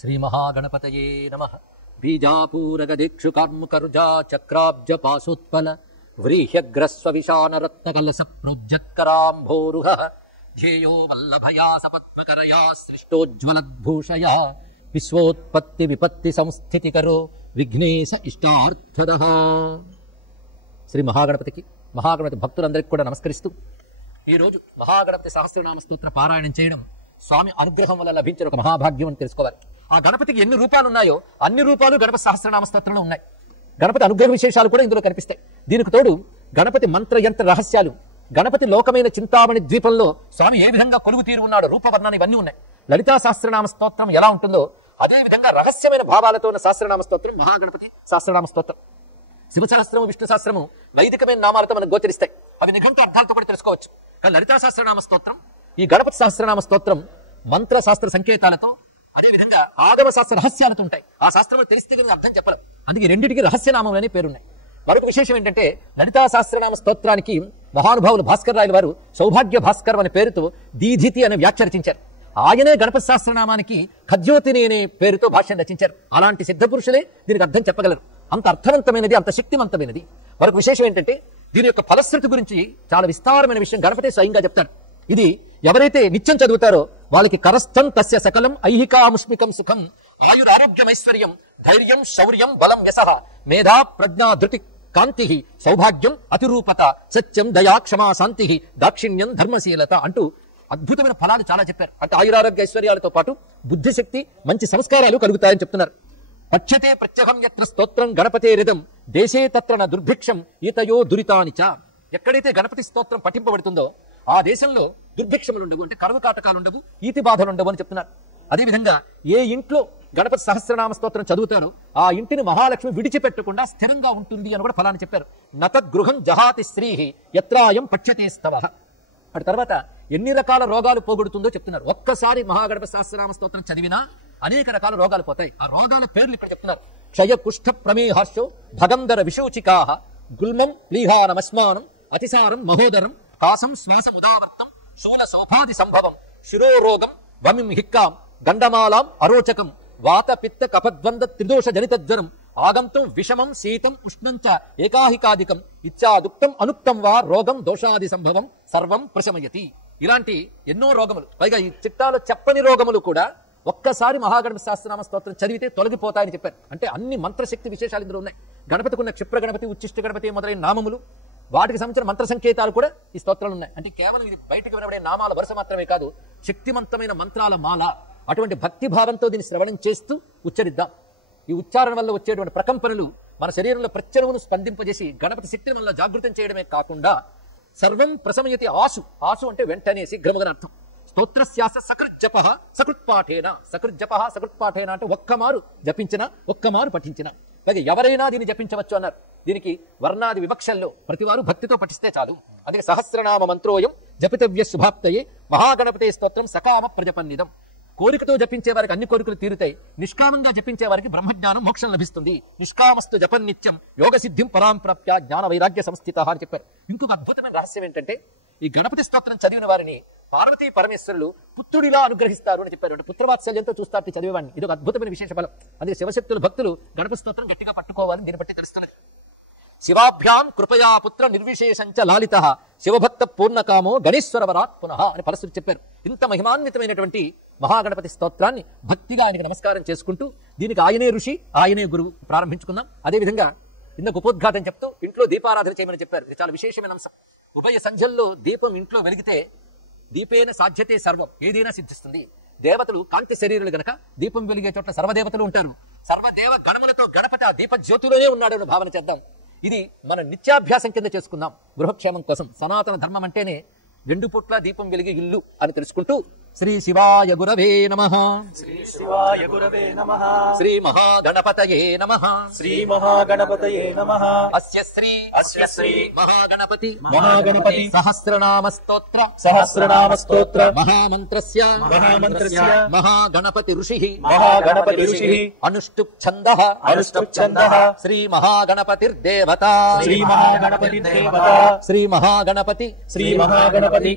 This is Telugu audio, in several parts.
శ్రీ మహాగణపతయే నమః. బీజాపూరగదీక్షు కార్ముకరుజా చక్రాబ్జ పాశోత్పల వ్రీహ్యగ్రస్వ విశానరత్నకలస ప్రోజ్జత్కరాంభోరుహ ధ్యేయో వల్లభయా సపద్మకరయా సృష్టోజ్వలద్భూషయా విశ్వోత్పత్తి విపత్తి సంస్థితికరో విఘ్నేశ ఇష్టార్థదః. శ్రీ మహాగణపతికి, మహాగణపతి భక్తులందరికీ కూడా నమస్కరిస్తూ ఈరోజు మహాగణపతి సహస్రనామ స్తోత్ర పారాయణం చేయడం స్వామి అనుగ్రహం వల్ల లభించిన ఒక మహాభాగ్యం అని తెలుసుకోవాలి. ఆ గణపతికి ఎన్ని రూపాలు ఉన్నాయో అన్ని రూపాలు గణపతి సహస్రనామ స్తోత్రంలో ఉన్నాయి. గణపతి అనుగ్రహ విశేషాలు కూడా ఇందులో కనిపిస్తాయి. దీనికి తోడు గణపతి మంత్ర యంత్ర రహస్యాలు, గణపతి లోకమైన చింతామణి ద్వీపంలో స్వామి ఏ విధంగా కొలువు తీరు ఉన్నాడు, రూపవర్ణాన్ని ఇవన్నీ ఉన్నాయి. లలితా సహస్రనామ స్తోత్రం ఎలా ఉంటుందో అదే విధంగా రహస్యమైన భావాలతో ఉన్న సహస్రనామ స్తోత్రం మహాగణపతి సహస్రనామ స్తోత్రం. శివ సహస్రము, విష్ణు సహస్రము వైదికమైన నామాలతో మనకు గోచరిస్తాయి. అవి నిఘంటు అర్థాలతో కూడా తెలుసుకోవచ్చు. కానీ లలితా సహస్రనామ స్తోత్రం, ఈ గణపతి సహస్రనామ స్తోత్రం మంత్ర శాస్త్ర సంకేతాలతో, అదేవిధంగా ఆగమ శాస్త్ర రహస్యాలతో ఉంటాయి. ఆ శాస్త్రం తెలిస్తే కనుక అర్థం చెప్పలేం. అందుకే రెండింటికి రహస్యనామం అనే పేరున్నాయి. మరొక విశేషం ఏంటంటే లలితా సహస్రనామ స్తోత్రానికి మహానుభావులు భాస్కర్ రాయల వారు సౌభాగ్య భాస్కర్ అనే పేరుతో దీధితి అనే వ్యాఖ్య రచించారు. ఆయనే గణపతి సహస్రనామానికి ఖద్యోతిని అనే పేరుతో భాష్యం రచించారు. అలాంటి సిద్ధ పురుషులే దీనికి అర్థం చెప్పగలరు. అంత అర్థవంతమైనది, అంత శక్తివంతమైనది. మరొక విశేషం ఏంటంటే దీని యొక్క ఫలశ్రుతి గురించి చాలా విస్తారమైన విషయం గణపతి స్వయంగా చెప్తాడు. ఇది ఎవరైతే నిత్యం చదువుతారో వాళ్ళకి కరస్థం తస్య సకలం ఐహికాముష్మికం సుఖం ఆయురారోగ్యమైశ్వర్యం ధైర్యం శౌర్యం బలం యశః మేధా ప్రజ్ఞా ధృతి కాంతి సౌభాగ్యం అతిరూపత సత్యం దయా క్షమా శాంతి దాక్షిణ్యం ధర్మశీలత అంటూ అద్భుతమైన ఫలాలు చాలా చెప్పారు. అంటే ఆయురారోగ్య ఐశ్వర్యాలతో పాటు బుద్ధిశక్తి, మంచి సంస్కారాలు కలుగుతాయని చెప్తున్నారు. పచ్యతే ప్రత్యహం యత్ర స్తోత్రం గణపతే రిదం దేశే తత్ర న దుర్భిక్షం ఈతయో దురితానిచ. ఎక్కడైతే గణపతి స్తోత్రం పఠింపబడుతుందో ఆ దేశంలో దుర్భిక్షములు ఉండవు, అంటే కరువు కాటకాలు ఉండవు, ఈతి బాధలు ఉండవు అని చెప్తున్నారు. అదేవిధంగా ఏ ఇంట్లో గణపతి సహస్రనామ స్తోత్రం చదువుతారో ఆ ఇంటిని మహాలక్ష్మి విడిచిపెట్టకుండా స్థిరంగా ఉంటుంది అని కూడా ఫలాన్ని చెప్పారు. నతద్గృహం జహాతి స్త్రీ యత్రాయం పచ్యతే స్తవః. అటు తర్వాత ఎన్ని రకాల రోగాలు పోగొడుతుందో చెప్తున్నారు. ఒక్కసారి మహాగణపతి సహస్రనామ స్తోత్రం చదివినా అనేక రకాల రోగాలు పోతాయి. ఆ రోగాల పేర్లు ఇక్కడ చెప్తున్నారు. క్షయ కుష్ఠ ప్రమేహర్షో భగంధర విశోచికాహ గుల్మం ప్లీహానమస్మానం అతిసారం మహోదరం కాసం శ్వాసముదావర్తం శూల సౌభాది సంభవం శిరోరోగం వమిం హిక్కాం గండమాలాం అరోచకం వాత పిత్త కపద్వంద త్రిదోష జనితజ్వరం ఆగంతం విషమం శీతం ఉష్ణంచ ఏకాహికాదికం ఇచ్చాదుక్తం అనుక్తం వా రోగం దోషాది సంభవం సర్వం ప్రశమయతి. ఇలాంటి ఎన్నో రోగములు, పైగా ఈ చిట్టాలో చెప్పని రోగములు కూడా ఒక్కసారి మహాగణపతి సహస్రనామ స్తోత్రం చదివితే తొలగిపోతాయని చెప్పారు. అంటే అన్ని మంత్రశక్తి విశేషాలు ఇందులో ఉన్నాయి. గణపతికి ఉన్న క్షిప్ర గణపతి, ఉచ్చిష్ట గణపతి మొదలైన నామములు, వాటికి సంబంధించిన మంత్ర సంకేతాలు కూడా ఈ స్తోత్రాలు ఉన్నాయి. అంటే కేవలం ఇది బయటకు వినబడే నామాల వరుస మాత్రమే కాదు, శక్తివంతమైన మంత్రాల మాల. అటువంటి భక్తి భావంతో దీన్ని శ్రవణం చేస్తూ ఉచ్చరిద్దాం. ఈ ఉచ్చారణ వల్ల వచ్చేటువంటి ప్రకంపనలు మన శరీరంలో ప్రత్యనువును స్పందింపజేసి గణపతి శక్తిని వల్ల జాగృతం చేయడమే కాకుండా సర్వం ప్రశమయతి. ఆసు, ఆసు అంటే వెంటనే, శీఘ్రముగా అర్థం. స్తోత్రస్యాస సకృజ్జప సకృత్పాఠేన, సకృజ్జప సకృత్పాఠేన అంటే ఒక్కమారు జపించిన, ఒక్కమారు పఠించిన. అలాగే ఎవరైనా దీన్ని జపించవచ్చు అన్నారు. దీనికి వర్ణాది వివక్షల్లో ప్రతివారు భక్తితో పఠిస్తే చాలు. అందుకే సహస్రనామ మంత్రోయం జపితవ్య శుభాప్తయే మహాగణపతే స్తోత్రం సకామ ప్రజపన్నిదం. కోరికతో జపించే వారికి అన్ని కోరికలు తీరుతాయి. నిష్కామంగా జపించే వారికి బ్రహ్మజ్ఞానం, మోక్షం లభిస్తుంది. నిష్కామస్తు జపన్ నిత్యం యోగ సిద్ధిం పరాం ప్రాప్య జ్ఞాన వైరాగ్య సంస్థిత అని చెప్పారు. ఇంకొక అద్భుతమైన రహస్యం ఏంటంటే ఈ గణపతి స్తోత్రం చదివిన వారిని పార్వతీ పరమేశ్వరులు పుత్రుడిలా అనుగ్రహిస్తారు అని చెప్పారు. అంటే పుత్రవాత్సల్యంతో చూస్తారు చదివేవాడిని. ఇది ఒక అద్భుతమైన విశేష ఫలం. అందుకే శివశక్తులు భక్తులు గణపతి స్తోత్రం గట్టిగా పట్టుకోవాలని దీన్ని బట్టి తెలుస్తున్నది. శివాభ్యాం కృపయా పుత్ర నిర్విశేషంచ లాలిత శివభక్త పూర్ణకామో గణేశ్వరవరాత్ పునః అని ఫలశ్రుతి చెప్పారు. ఇంత మహిమాన్వితమైనటువంటి మహాగణపతి స్తోత్రాన్ని భక్తిగా ఆయనకి నమస్కారం చేసుకుంటూ దీనికి ఆయనే ఋషి, ఆయనే గురువు ప్రారంభించుకుందాం. అదేవిధంగా ఇందుకు ఉపోద్ఘాతం చెప్తూ ఇంట్లో దీపారాధన చేయమని చెప్పారు. ఇది చాలా విశేషమైన అంశం. ఉభయ సంధ్యల్లో దీపం ఇంట్లో వెలిగితే దీపేన సాధ్యతే సర్వం, ఏదైనా సిద్ధిస్తుంది. దేవతలు కాంతి శరీరులు గనక దీపం వెలిగే చోట్ల సర్వదేవతలు ఉంటారు. సర్వదేవ గణములతో గణపతి ఆ దీప జ్యోతిలోనే ఉన్నాడు అని భావన చేద్దాం. ఇది మన నిత్యాభ్యాసం కింద చేసుకుందాం గృహక్షేమం కోసం. సనాతన ధర్మం అంటేనే రెండు పుట్ల దీపం వెలిగే ఇల్లు అని తెలుసుకుంటూ శ్రీ శివాయ గురవే నమః, శ్రీ శివాయ గురవే నమః, శ్రీ మహాగణపతయే నమః, శ్రీ మహాగణపతయే నమః. అస్య శ్రీ మహాగణపతి సహస్రనామ స్తోత్ర మహామంత్రస్య మహాగణపతి ఋషి అనుష్టుప్ ఛందః శ్రీ మహాగణపతిర్దేవత శ్రీ మహాగణపతి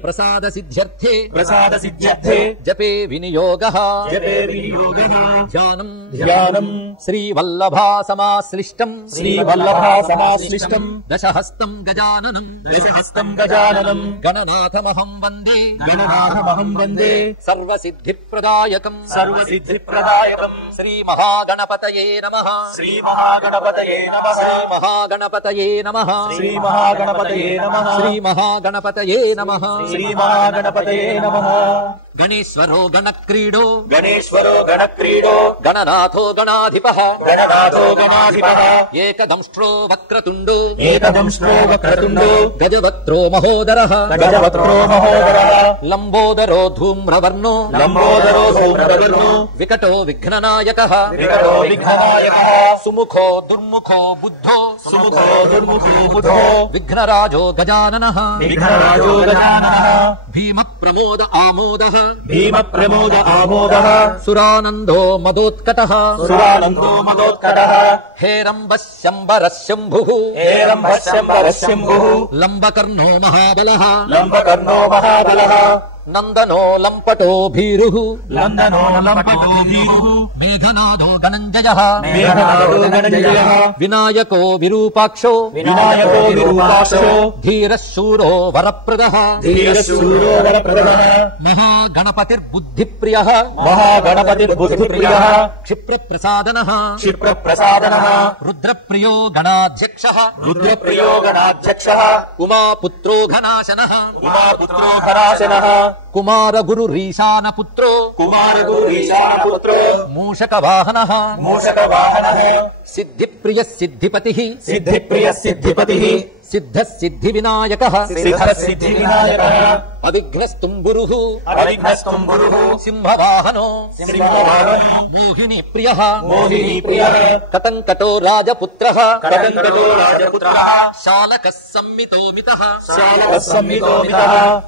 ప్రసాద సిద్ధ్యర్థే सिद्धे जपे विनियोगः ध्यानम् श्रीवल्लभासमाश्लिष्टम् दशहस्तम् गजाननम् गणनाथमहं वन्दे सर्वसिद्धिप्रदायकम् श्रीमहागणपतये नमः श्रीमहागणपतये नमः गणेश्वरो गणक्रीडो गणनाथो गणाधिपः एकदंष्ट्रो वक्रतुण्डो गजवक्त्रो महोदरः लम्बोदरो धूम्रवर्णो विकटो विघ्ननायकः सुमुखो दुर्मुखो बुद्धो विघ्नराजो गजाननः भीम प्रमोद आमोदः सुरानन्दो मदोत्कटः हेरम्बः शम्बरः शम्भुः लम्बकर्णो महाबलः नन्दनो लम्पटो भीरुः मेघनादो गणञ्जयः विनायको विरूपाक्षो धीरः शूरो वरप्रदः महागणपतिर्बुद्धिप्रियः क्षिप्रप्रसादनः रुद्रप्रियो गणाध्यक्षः उमापुत्रो घनाशनः कुमारगुरुरीशानपुत्रो मूषकवाहनः सिद्धिप्रियः सिद्धिपतिः सिद्धः सिद्धिविनायकः अविघ्नस्तुम्बुरुः सिंहवाहनो मोहिनी प्रियः कटङ्कटो राजपुत्रः शालकः संमितोमितः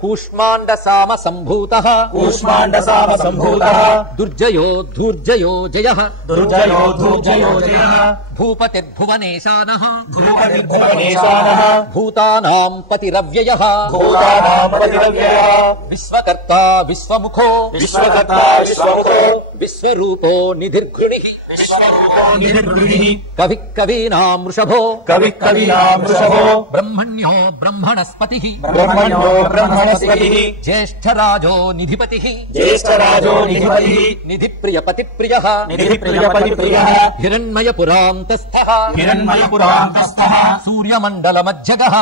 कूष्माण्डसाम सम्भूतः दुर्जयो धूर्जयो जयः भूपतिर्भुवनेशानः भूतानां पतिरव्ययः विश्वकर्ता विश्वमुखो विश्वरूपो निधिर्घृणिः कविः कवीनां वृषभो ब्रह्मण्यो ब्रह्मणस्पतिः ज्येष्ठराजो निधिपतिः निधिप्रियपतिप्रियः हिरण्मयपुरान्तस्थः सूर्यमण्डलमध्यगः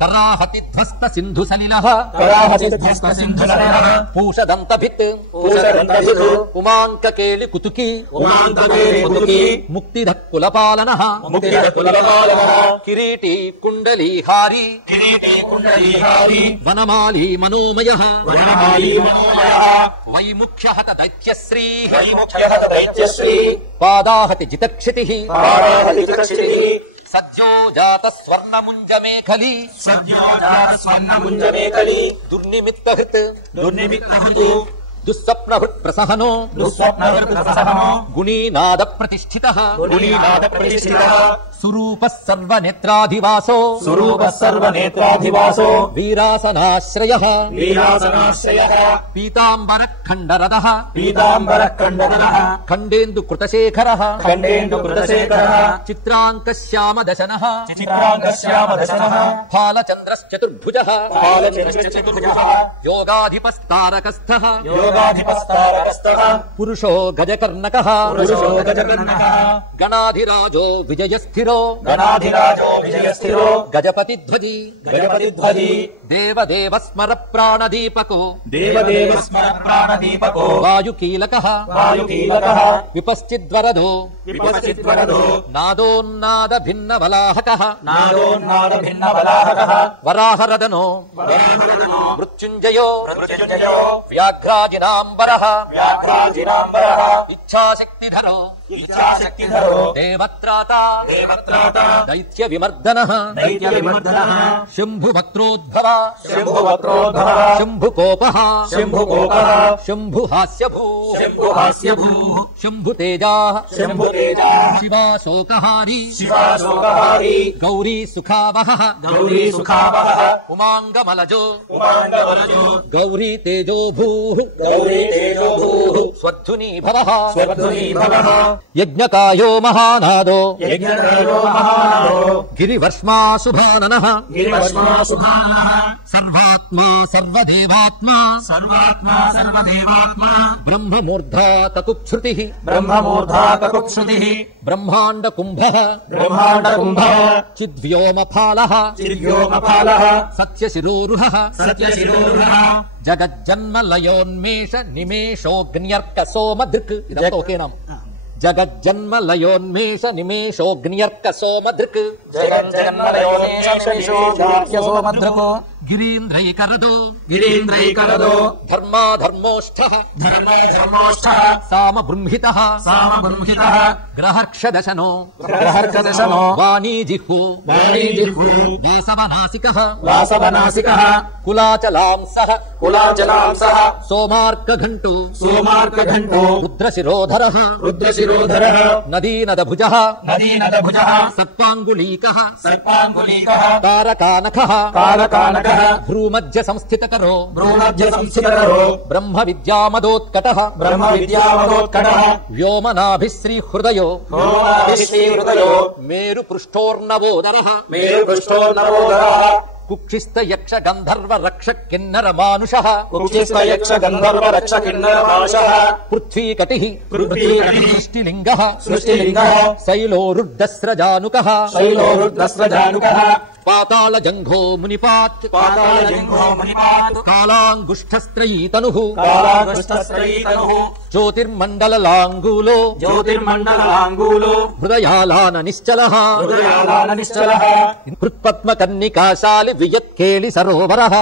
कराहतिध्वस्त सिन्धुसलिलः पूषदन्तभित् उमाङ्ककेलि कुतुकी मुक्तिधः कुलपालनः किरीटी कुण्डलीहारी वनमाली मनोमयः वैमुख्यहत दैत्यश्रीः पादाहति जितक्षितिः सद्यो जात स्वर्णमुञ्जमेखली दुर्निमित्तहृत् दुःस्वप्नहृत् प्रसहनो गुणीनाद प्रतिष्ठितः सुरूपः सर्वनेत्राधिवासो वीरासनाश्रयः पीताम्बरः खण्डरदः खण्डेन्दु कृतशेखरः चित्राङ्कश्यामदशनः फालचन्द्रश्चतुर्भुजः योगाधिपस्तारकस्थः पुरुषो गजकर्णकः गणाधिराजो विजयस्थिरो गजपतिध्वजी देवदेव स्मर प्राणदीपको वायुकीलकः विपश्चिद्वरदो नादोन्नाद भिन्नबलाहकः वराहरदनो मृत्युञ्जयो व्याघ्राजिना వ్యాఘ్రాజినాంబరః ఇచ్ఛాశక్తిధరో దేవత్రాతా దైత్య విమర్దనః శంభువక్త్రోద్భవ శంభుకోపః శంభుహాస్యభూః శంభుతేజాః శివాశోకహారీ గౌరీ సుఖావహః ఉమాంగమలజో గౌరీ తేజోభూః స్వద్ధునీ భవః యజ్ఞకాయో మహానాదో గిరివర్ష్మా శుభాననః సర్వాత్మా సర్వదేవాత్మా బ్రహ్మమూర్ధా కకుక్షృతిః బ్రహ్మాండ కుంభః చిద్వ్యోమఫాలః సత్యశిరోరుహః జగజ్జన్మలయోన్మేష నిమేషోగ్న్యర్క సోమదృక్ ఇదంతా ఒకేనా జగజ్జన్మలయోన్మేష నిమేషోగ్న్యర్క సోమదృక్ గిరీంద్రైకరదో ధర్మాధర్మోష్ఠః సామబృంహితః గ్రహర్క్షదశనో వాణీజిహ్వో వాసవనాసికః కులాచలాంసః సోమార్కఘంటో రుద్రశిరోధరః నదీనదభుజః సర్పాంగుళీకః తారకానఖః భ్రూమధ్య సంస్థితకరో బ్రహ్మ విద్యామదోత్కటః వ్యోమనాభిశ్రీహృదయో మేరు పృష్ఠోర్నవోదరః కుక్షిస్థ యక్ష గంధర్వ రక్ష కిన్నర మానుషః పృథ్వీకటిః సృష్టిలింగః శైలోరుడ్డస్రజానుకః పాతాళ జంఘో మునిపాత్ కాళాంగుష్ఠస్త్రయీ తనుః జ్యోతిర్మండలలాంగూలో హృదయాలాన నిశ్చలః హృత్పద్మకర్ణికాశాలి వియత్కేళి సరోవరః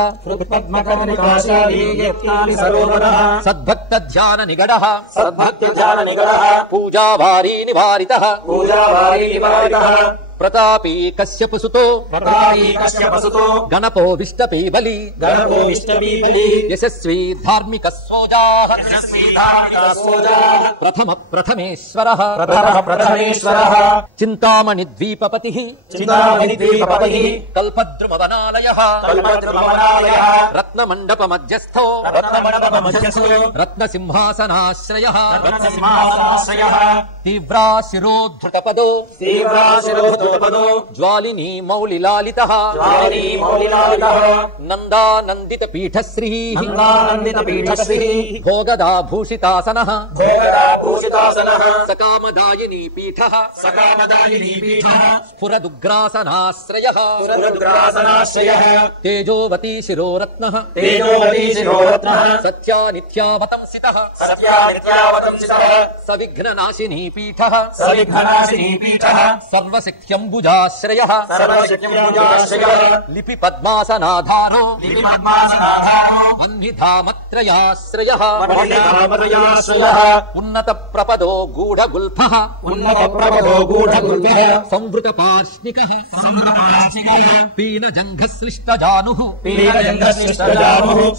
సద్భక్త ధ్యాన నిగడః పూజావారీ నివారితః ప్రతాపీ కశ్యపసుతో గణపో విష్టపీ బలి యశస్వీ ధార్మిక సోజాః ప్రథమేశ్వరః చింతామణి ద్వీపపతిః కల్పద్రుమవనాలయః రత్నమండప మధ్యస్థో రత్నసింహాసనాశ్రయః తీవ్రాశిరోద్ధృతపదో జ్వాలినీ మౌళిలాలితః నందానందిత పీఠశ్రీః భోగదా భూషితాసనః సకామదాయినీ పీఠః స్ఫురదుగ్రాసనాశ్రయః తేజోవతీ శిరోరత్నః సత్యానిత్యావతంసితః సవిఘ్ననాశినీ పీఠః సర్వశక్త్యంబుజాశ్రయః లిపి పద్మాసనాధారో వన్నిధామత్రయాశ్రయః ఉన్నత ప్రపదో గూఢగుల్ఫః సంవృత పార్ష్ణికః పీనజంఘశ్లిష్టజానుః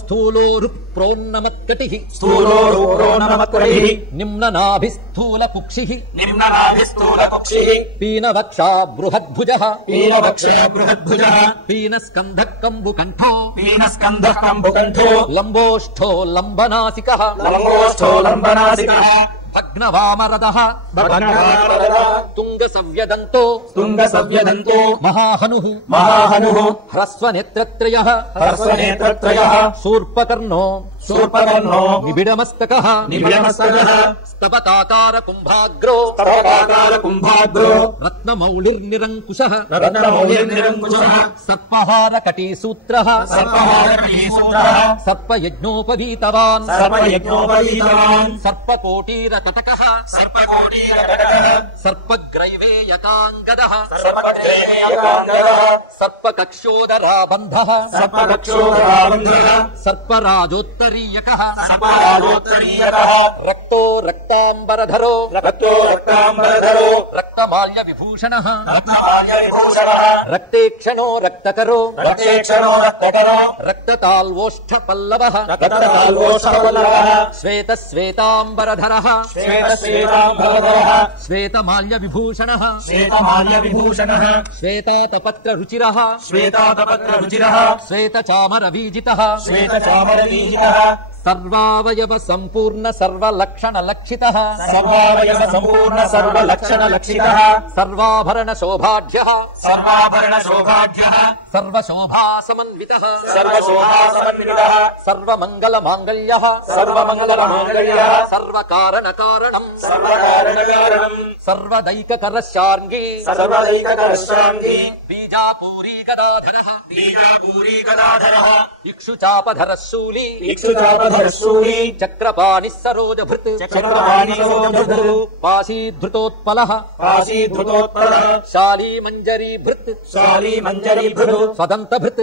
స్థూలోరుప్రోన్నమత్కటిః నిమ్ననాభిస్థూల కుక్షిః పీనవక్షా బృహద్భుజః పీనస్కంధః కంబుకంఠో లంబోష్ఠో లంబనాసికః భగ్నవామరదః తుంగసవ్యదంతో మహాహనుః హ్రస్వనేత్రత్రయః శూర్పకర్ణో నిబిడమస్తకః స్తపతాకార కుంభాగ్రో రత్నమౌళిర్నిరంకుశః సర్పహార కటీసూత్రః సర్పయజ్ఞోపవీతవాన్ సర్పకోటీరకటకః సర్పగ్రైవేయకాంగదః సర్పకక్షోదరాబంధః సర్పరాజోత్తరీ सर्पराजोत्तरीयकः सर्पराजोत्तरीयकः रक्तो रक्ताम्बरधरो रक्तमाल्यविभूषणः रक्तेक्षणो रक्तकरो रक्तताल्वोष्ठपल्लवः श्वेतश्वेताम्बरधरः श्वेतमाल्यविभूषणः श्वेतातपत्ररुचिरः श्वेतचामरवीजितः सर्वावयव संपूर्ण सर्वलक्षणलक्षितः सर्वाभरण शोभाढ्यः सर्वशोभासमन्वितः सर्वमङ्गलमाङ्गल्यः सर्वकारणकारणम् सर्वदैककरशार्ङ्गी बीजापूरी गदाधरः इक्षुचापधरः शूली चक्रपाणिः सरोजभृत् पाशीधृतोत्पलः शालीमञ्जरीभृत् स्वदन्तभृत्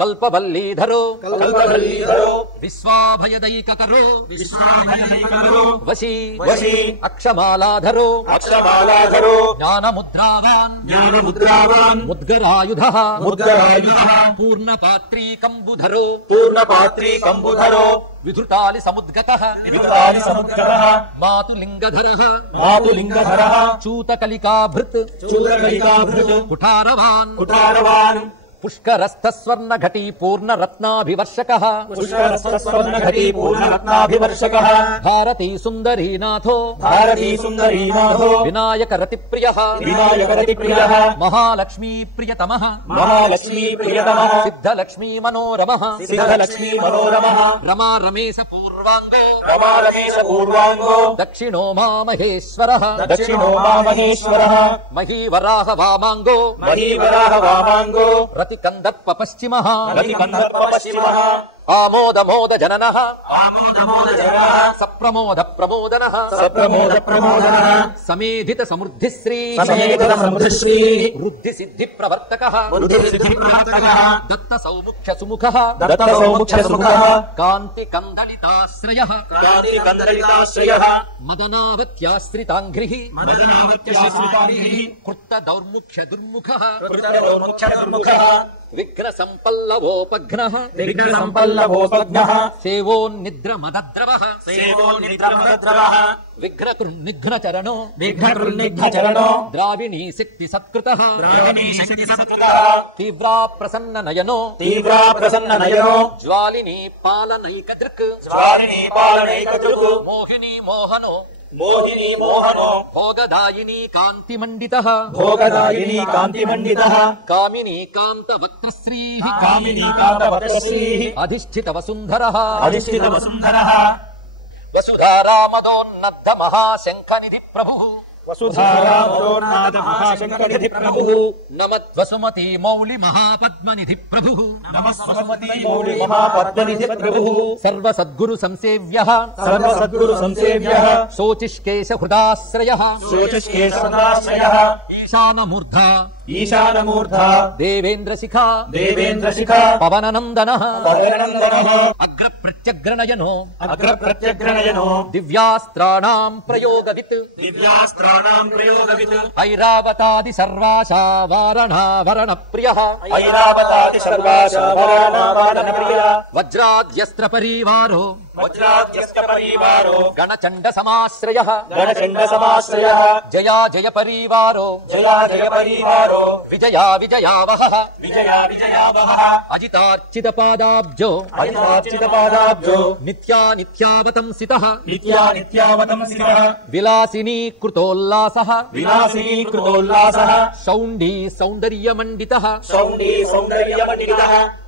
कल्पवल्लीधरो विश्वाभयदैककरो वशी अक्षमालाधरो ज्ञानमुद्रावान् मुद्गरायुधः पूर्णपात्री कम्बुधरो विधृतालि समुद्गतः मातुलिङ्गधरः चूतकलिकाभृत् कुठारवान् पुष्करस्थस्वर्णघटी पूर्णरत्नाभिवर्षकः भारती सुन्दरीनाथो विनायकरतिप्रियः महालक्ष्मी प्रियतमः सिद्धलक्ष्मी मनोरमः रमा रमेश पूर्वाङ्गो दक्षिणो मामहेश्वरः महीवराह वामाङ्गो रतिकन्दर्प पश्चिमः आमोदमोद जननः सप्रमोद प्रमोदनः समेधित समृद्धिश्री वृद्धि सिद्धि प्रवर्तकः दत्त सौमुख्य सुमुखः कान्ति कंदलिताश्रयः मदनावत्याश्रिताङ्घ्रिः कृत्त दौर्मुख्य दुर्मुखः विघ्न संपल्लवोपघ्नः सेवोन्निद्रमदद्रवः विघ्नचरणो द्राविणी शक्ति सत्कृतः तीव्रा प्रसन्न नयनो ज्वालिनी पालनैकदृक् मोहिनी मोहनो भोगदायिनी कान्तिमण्डितः कामिनी कान्तवक्त्रश्रीः अधिष्ठित वसुन्धरः वसुधारामदोन्नद्ध महाशङ्खनिधि प्रभुः नमद्वसुमती मौलि महापद्मनिधि प्रभुः सर्वसद्गुरु संसेव्यः शोचिष्केश हृदाश्रयः ईशानमूर्धा देवेन्द्रशिखा पवननन्दनः अग्रप्रत्यग्रनयनो दिव्यास्त्राणाम् प्रयोगवित् ऐरावतादि सर्वाशा वारणावरणप्रियः वज्राद्यस्त्र परिवारो गणचण्ड समाश्रयः जया जय परिवारो विजया विजयावहः अजितार्चित पादाब्जो नित्या नित्यावतंसितः विलासिनी कृतोल्लासः शौण्डी सौन्दर्यमण्डितः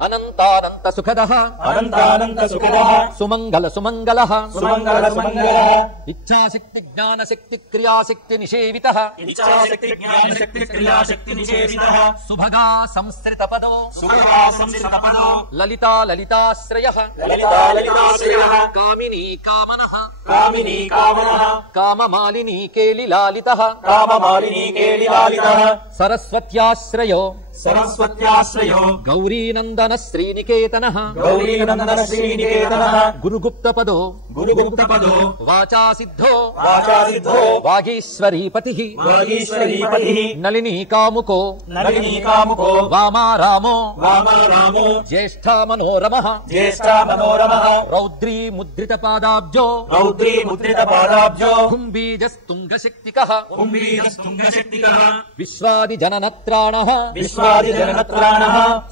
अनन्तानन्त सुखदः सुमङ्गल सुमङ्गलः इच्छाशक्ति ज्ञानशक्ति क्रियाशक्ति निषेवितः सुभगा संस्कृतपदो ललिता ललिताश्रयः कामिनी कामनः काममालिनी केलिलालितः सरस्वत्याश्रयो सरस्वत्याश्रयो गौरीनन्दन श्रीनिकेतनः गुरुगुप्तपदो वाचासिद्धो वागीश्वरीपतिः नलिनीकामुको वामारामो ज्येष्ठा मनोरमः रौद्री मुद्रितपादाब्जो कुम्बीजस्तुङ्गशक्तिकः विश्वादिजननत्राणः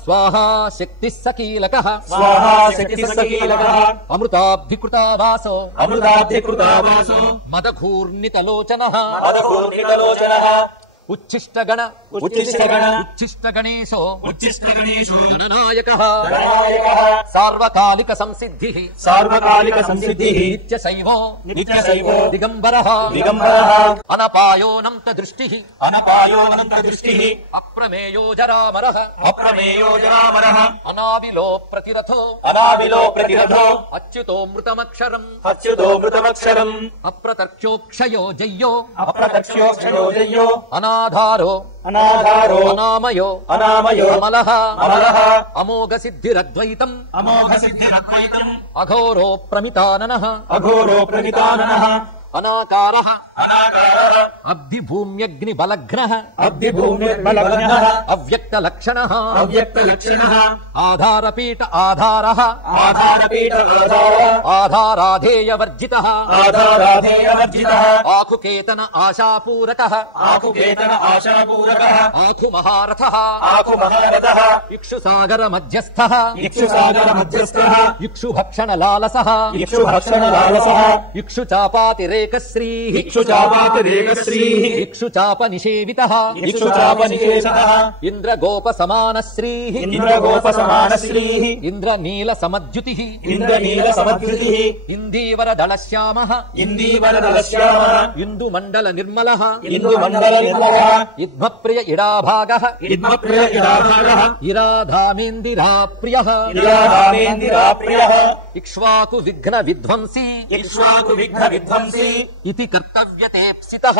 स्वाहा शक्तिः सकीलकः अमृताब्धिकृतावासो मदघूर्णितलोचनः उच्छिष्टगणेशो गणनायकः सार्वकालिक संसिद्धिः नित्यशैवो दिगम्बरः अनपायोऽनन्त दृष्टिः अप्रमेयो जरामरः अनाविलो प्रतिरथो अच्युतो मृतमक्षरम् अप्रतर्क्ष्योक्षयो जय्यो अनाधारो अनामयो अमलः अमोघ सिद्धिरद्वैतम् अघोरो प्रमिताननः अनाकारः अब्धिभूम्यग्निबलघ्नः अव्यक्तलक्षणः आधारपीठ आधारः आधाराधेयवर्जितः आखुकेतन आशापूरकः आखुमहारथः इक्षुसागर मध्यस्थः इक्षुभक्षणलालसः इक्षुचापातिरेकश्रीः इक्षुचापनिषेवितः इन्द्रगोपसमानश्रीः इन्द्रनीलसमद्युतिः इन्दीवरदलश्यामः इन्दुमण्डलनिर्मलः इद्मप्रिय इडाभागः इराधामेन्दिराप्रियः इक्ष्वाकु विघ्न विध्वंसी इति कर्तव्यतेप्सितः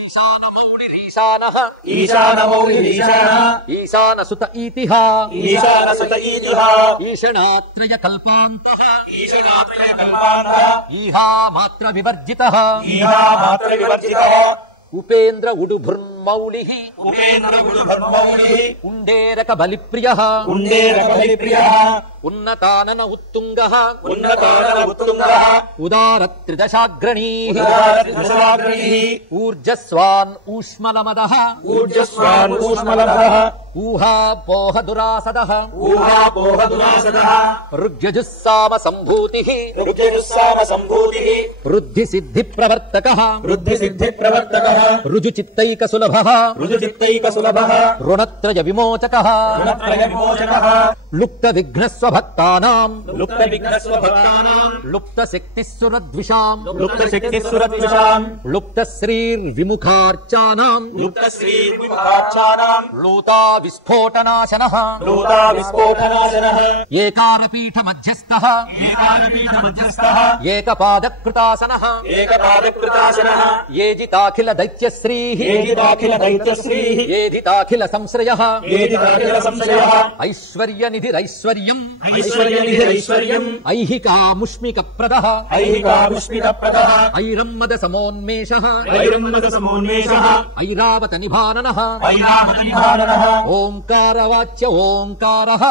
ईशानमौलिरीशानः ईशानसुत इतिः ईशणात्रयकल्पान्तः ईहा मात्र विवर्जितः उपेन्द्र उडुभृन्मौलिः उण्डेरक बलिप्रियः उन्नतानन उत्तुङ्गः उदारत्रिदशाग्रणीः ऊर्जस्वान् ऊष्मलमदः ऊहापोह दुरासदः ऋग्यजुस्साम सम्भूतिः ऋद्धिसिद्धिप्रवर्तकः ऋजुचित्तैकसुलभः ऋणत्रय विमोचकः लुप्तविघ्नस्वभक्तानाम् लुप्तशक्तिस्सुरद्विषाम् लुप्तश्रीर्विमुखार्चानाम् लूता विस्फोटनाशनः एकारपीठ मध्यस्थः एकपादकृतासनः येजिताखिल दैत्यश्रीः येजिताखिल संश्रयः ऐश्वर्यनिधिरैश्वर्यम् ऐहिकामुष्मिकप्रदः ऐरम्मद समोन्मेषः ऐरावत निभाननः ओंकारवाच्य ओंकारः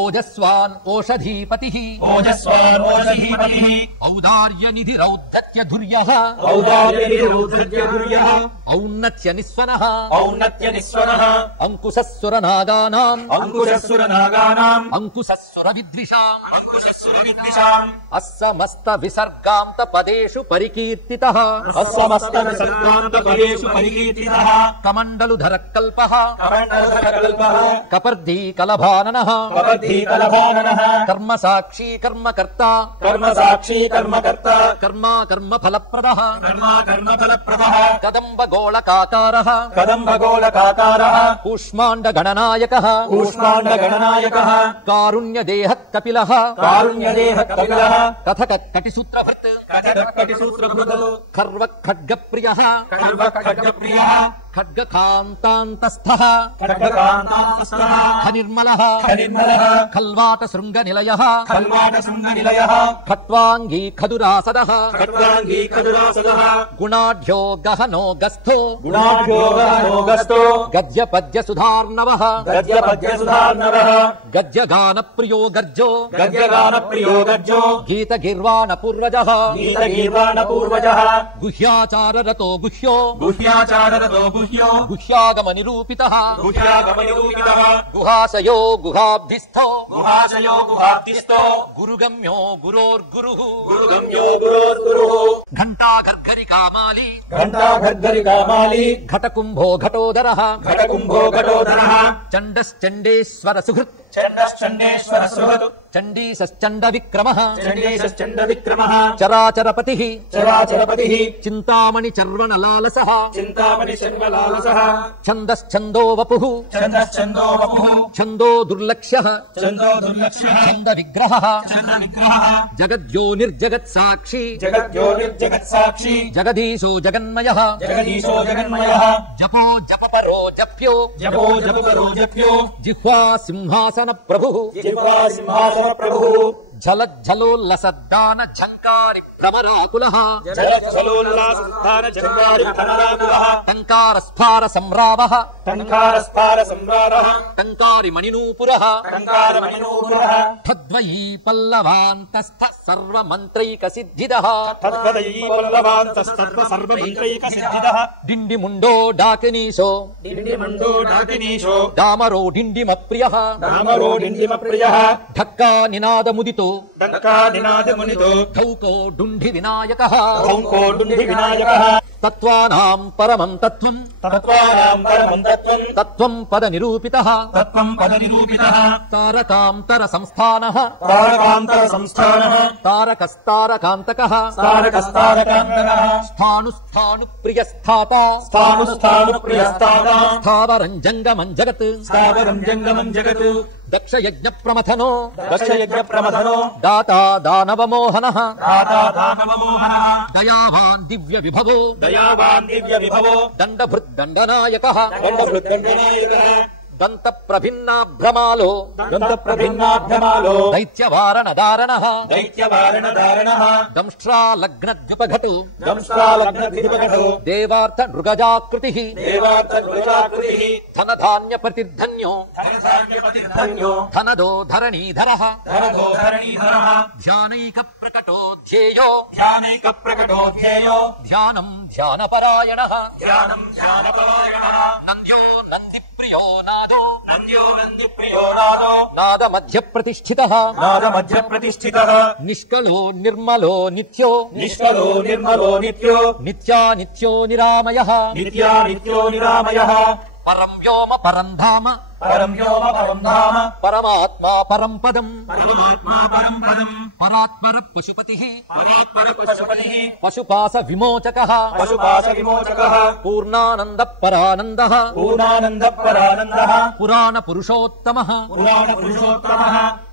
ओजस्वान् ओषधीपतिः औदार्यनिधिरौद्धत्यधुर्यः औन्नत्य निस्वनः अंकुशस्सुरनागानाम् अंकुशस्सुरविद्विषाम् अस्समस्त विसर्गान्त पदेषु परिकीर्तितः कमण्डलुधर कल्पः कपर्दी कलभाननः कर्मसाक्षी कर्मकर्ता कर्मा कर्म फलप्रदः कदम्ब गोलकाकारः कूष्माण्डगणनायकः कारुण्यदेहः कपिलः कथकटिसूत्रभृत् खर्वखड्गप्रियः खड्गकान्तान्तस्थः खनिर्मलः खल्वाटशृङ्गनिलयः खट्वाङ्गी खदुरासदः गुणाढ्यो गहनो गस्थो गद्यपद्यसुधार्णवः गद्यगानप्रियो गर्जो गीतगीर्वाणपूर्वजः गुह्याचाररतो गुह्यो गुह्यागमनिरूपितः गुहाशयो गुहाब्धिस्थो गुरुगम्यो गुरोर्गुरुः घंटाघर्घरिकामाली घटकुंभो घटोदरः चण्डश्चण्डेश्वर सुहृत् चण्डीशश्चण्डविक्रमः चराचरपतिः चिन्तामणि चर्वणलालसः छन्दश्छन्दो वपुः छन्दो दुर्लक्ष्यः छन्दविग्रहः जगद्योनिर्जगत्साक्षी जगदीशो जगन्मयः जपो जपपरो जप्यो जिह्वा सिंहासन प्रभुः झलज्झलोल्लसद्दान झंकारी भ्रमराकुलः टंकारस्फार सम्रावः टंकारी मणिनूपुरः ठद्वयी पल्लवान्तस्थ सर्वमन्त्रैकसिद्धिदः डिण्डिमुण्डो डाकिनीशो डामरो डिण्डिमप्रियः ढक्का निनादमुदितो धौको डुण्ढि विनायकः तत्त्वानां परमं तत्त्वं तत्त्वं पदनिरूपितः तारकान्तर संस्थानः तारकस्तारकान्तकः स्थाणुस्थाणुप्रियस्थाता स्थावरं जङ्गमं जगत् दक्षयज्ञप्रमथनो दाता दानवमोहनः दयावान् दिव्यविभवो दण्डभृद्दण्डनायकः दन्तप्रभिन्नाभ्रमालो दैत्यवारणधारणः दंष्ट्रालग्नद्युपघटु देवार्थनृगजाकृतिः धनधान्यप्रतिर्धन्यो धनदो धरणीधरः ध्यानैकप्रकटो ध्येयो ध्यानं ध्यानपरायणः नन्द्यो नन्दिप्रियो नाद मध्यप्रतिष्ठितः निष्कलो निर्मलो नित्यो नित्यानित्यो निरामयः परं व्योम परं धाम परमात्मा परं पदम् परात्पर पशुपतिः पशुपास विमोचकः पूर्णानंद परानंदः पुराण पुरुषोत्तमः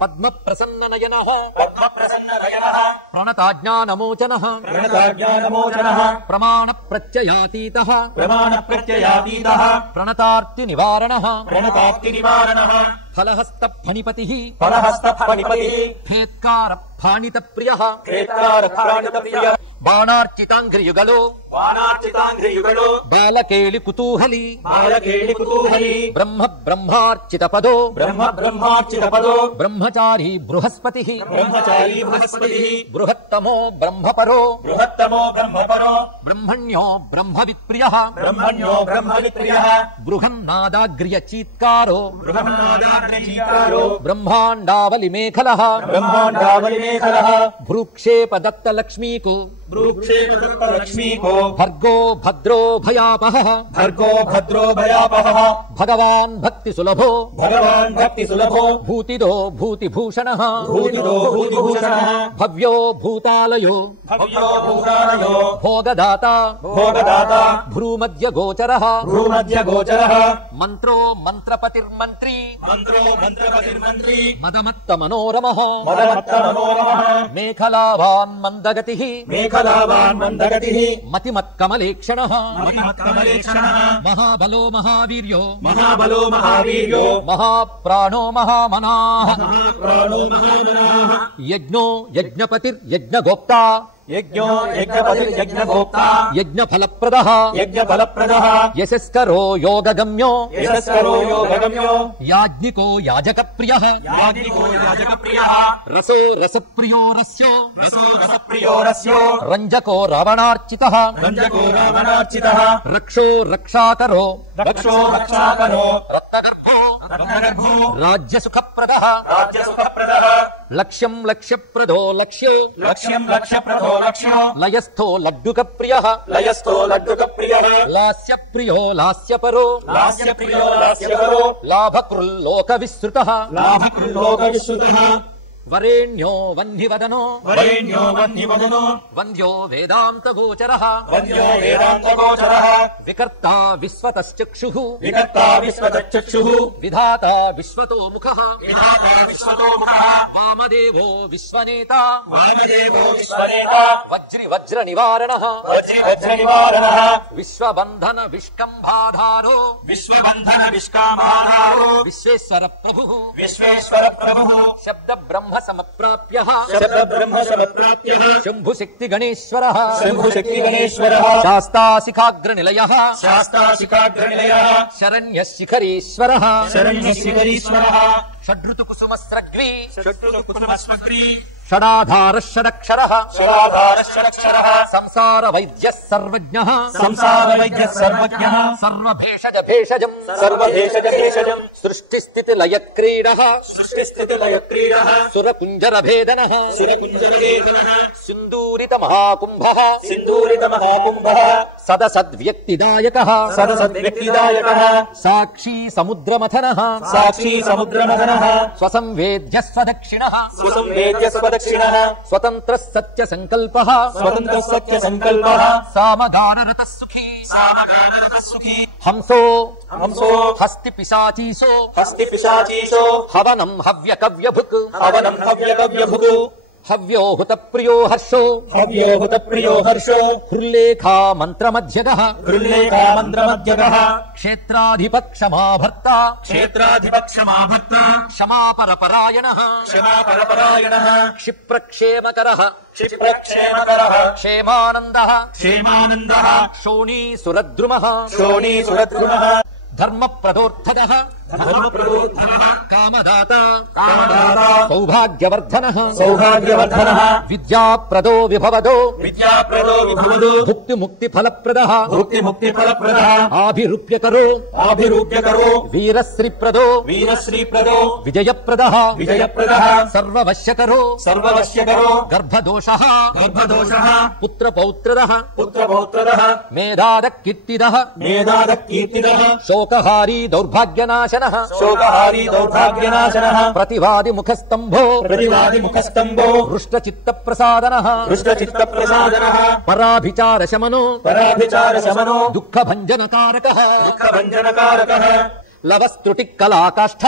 पद्म प्रसन्न नयनः प्रणताज्ञानमोचनः प्रमाण प्रत्ययातीतः प्रणतार्ति निवारणः फलहस्त फणिपतिः खेत्कार फाणितप्रियः बाणार्चिताङ्घ्रियुगलो बालकेलि कुतूहली ब्रह्म ब्रह्मार्चितपदो ब्रह्मचारी बृहस्पतिः बृहत्तमो ब्रह्मपरो ब्रह्मण्यो ब्रह्मवित्प्रियः बृहन्नादाग्र्यचीत्कारो ब्रह्माण्डावलिमेखलः भ्रूक्षेप दत्तलक्ष्मीको భర్గో భద్రో భయాపహః భర్గో భద్రో భయాపహః భగవాన్ భక్తి సులభో భగవాన్ భక్తి సులభో భూతిదో భూతిభూషణః భూతిదో భూతిభూషణః భవ్యో భూతాలయో భవ్యో భూతాలయో భోగదాత భోగదాత భ్రూమధ్య గోచరః భ్రూమధ్య గోచరః మంత్రో మంత్రపతిర్మంత్రీ మంత్రో మంత్రపతిర్మంత్రీ మదమత్త మనోరమః మదమత్త మనోరమః మేఖలావాన్ మందగతిః మేఖలావాన్ మందగతిః మతిమత్కమలేక్షణః మతిమత్కమలేక్షణః మహాబలో మహావీర్యో మహాబలో మహావీర్యో మహాప్రాణో మహామనాః ప్రాణో మహామనాః యజ్ఞో యజ్ఞపతిర్యజ్ఞగోప్తా యజ్ఞో యజ్ఞపతిర్యజ్ఞగోప్తా యజ్ఞఫలప్రదః యజ్ఞఫలప్రదః యశస్కరో యోగగమ్యో యశస్కరో యోగగమ్యో యాజ్ఞికో యాజకప్రియః యాజ్ఞికో యాజకప్రియః రసో రసప్రియో రస్యో రసో రసప్రియో రస్యో రంజకో రావణార్చితః రంజకో రావణార్చితః రక్షో రక్షాకరో రక్షో రక్షాకరో రత్నగర్భో రత్నగర్భో రాజ్యసుఖప్రదః రాజ్యసుఖప్రదః లక్ష్యం లక్ష్యప్రదో లక్ష్యో లక్ష్యం లక్ష్యప్రదో లక్ష్యో లయస్థో లడ్డుకప్రియః లయస్థో లడ్డుకప్రియః లాస్యప్రియో లాస్యపరో లాస్యప్రియో లాస్యకరో లాభకృల్లోకవిశ్రుతః లాభకృల్లోకవిశ్రుతః వరేణ్యో వహ్నివదనో వరేణ్యో వహ్నివదనో వంద్యో వేదాంతగోచరః వంద్యో వేదాంతగోచరః వికర్తా విశ్వతశ్చక్షుః వికర్తా విశ్వతశ్చక్షుః విధాతా విశ్వతో ముఖః విధాతా విశ్వతో ముఖః వామదేవో విశ్వనేత వామదేవో విశ్వనేత వజ్ర నివారణః వజ్ర నివారణః విశ్వబంధన విష్కంభాధారో విశ్వబంధన విష్కామాధారో విశ్వేశ్వర ప్రభుః విశ్వేశ్వర ప్రభుః శబ్ద బ్రహ్మ సమప్రాప్యః శబ్ద బ్రహ్మ సమప్రాప్యః శంభు శక్తి గణేశ్వరః శంభు శక్తి గణేశ్వరః శాస్తా శిఖాగ్ర నిలయః శాస్తా శిఖాగ్రనిలయః శరణ్య శిఖరీశ్వరః శరణ్య శిఖరీశ్వరః షడ్ఋతు కుసుమస్రగ్వీ షట్టు కుసుమస్మగ్రీ షడాధార షడక్షరః షడాధార షడక్షరః సంసార వైద్య సర్వజ్ఞః సంసార వైద్య సర్వజ్ఞః సర్వభేషజ భేషజం సర్వదేశజ భేషజం సృష్టి స్థితి లయ క్రీడః సృష్టి స్థితి లయ క్రీడః సురకుంజర భేదనః సురకుంజరవేదనః సింధూరిత మహాకుంభః సింధూరిత మహాకుంభః సదసద్వ్యక్తిదాయకః సదసద్వ్యక్తిదాయకః సాక్షీ సముద్రమథనః సాక్షి సముద్రమథనః స్వసంవేద్య స్వదక్షిణః సుసంవేద్య స్వదక్షిణః స్వతంత్ర సత్య సంకల్పః స్వతంత్ర సత్య సంకల్పః సామగానరతః సుఖీ సామగానరతః సుఖీ హంసో హంసో హస్తి పిశాచీసో హస్తి పిశాచీశో హవనం హవ్య కవ్యభుక్ హవనం హవ్యకవ్యభుగు హవ్యోహుత ప్రియో హర్షో హవ్యోహుత ప్రియో హర్షో హృల్లేఖా మంత్రమధ్యగః హృల్లేఖా మంత్రమధ్యగః క్షేత్రాధిపక్షమాభర్త క్షేత్రాధిపక్షమాభర్త క్షమాపరపరాయణః క్షమాపరపరాయణః క్షిప్రక్షేమకరః క్షిప్రక్షేమకరః క్షేమానందః క్షేమానందః శోణీసురద్రుమః శోణీసురద్రుమః ధర్మప్రదోర్థదః ధర్మప్రబోధనః కామదాత కామదాత సౌభాగ్యవర్ధనః సౌభాగ్యవర్ధనః విద్యాప్రదో విభవదో విద్యాప్రదో విభవదు భుక్తి ముక్తి ఫలప్రదః భుక్తి ముక్తి ఫలప్రదః ఆభిరూప్యకరో ఆభిరూప్యకరో వీరశ్రీప్రదో వీరశ్రీప్రదో విజయప్రదః విజయప్రదః సర్వవశ్యకరో సర్వవశ్యకరో గర్భదోషః గర్భదోషః పుత్రపౌత్రదః పుత్రపౌత్రదః మేధాదకీర్తిదః మేధాదకీర్తిదః శోకహారీ దౌర్భాగ్యనాశనః శోకహారీ దౌర్భాగ్యనాశనః ప్రతివాది ముఖస్తంభో ప్రతివాది ముఖస్తంభో హృష్టచిత్తప్రసాదనః హృష్టచిత్తప్రసాదనః పరాభిచారశమనో పరాభిచార శమనో దుఃఖభంజనకారకః దుఃఖభంజనకారకః లవస్త్రుటిక్కలాకాష్ఠ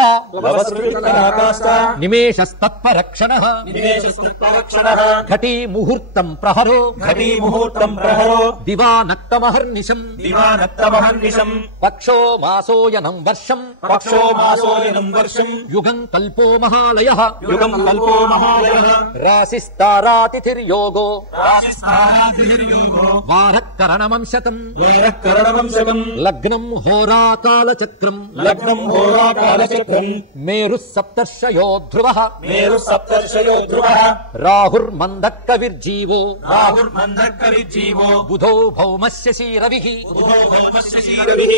లవస్ఫుటితరాకాష్ఠ నిమేషస్తత్పరక్షణః నివేశిస్తత్పరక్షణః ఘటీ ముహూర్తం ప్రహరో ఘటీ ముహూర్తం ప్రహరో దివానక్తమహర్నిశం దివానక్తమహర్నిశం పక్షో మాసోయనం వర్షం పక్షో మాసోయనం వర్షం యుగం కల్పో మహాలయః యుగం కల్పో మహాలయః రాశిస్తారాతిథిర్యోగో రాశిస్తారాధిర్యోగో వారకరణమంశతం వేరకరణవంశకం లగ్నం హోరాకాలచక్రం లగ్నం హోరాకాలచక్రం మేరుః సప్తర్షయో ధ్రువః మేరు సప్తర్షయో ధ్రువః రాహుర్మందక్కవిర్జీవో రాహుర్మందకరిజీవో బుధో భౌమస్య శీరవిః బుధో భౌమస్య శీరవిః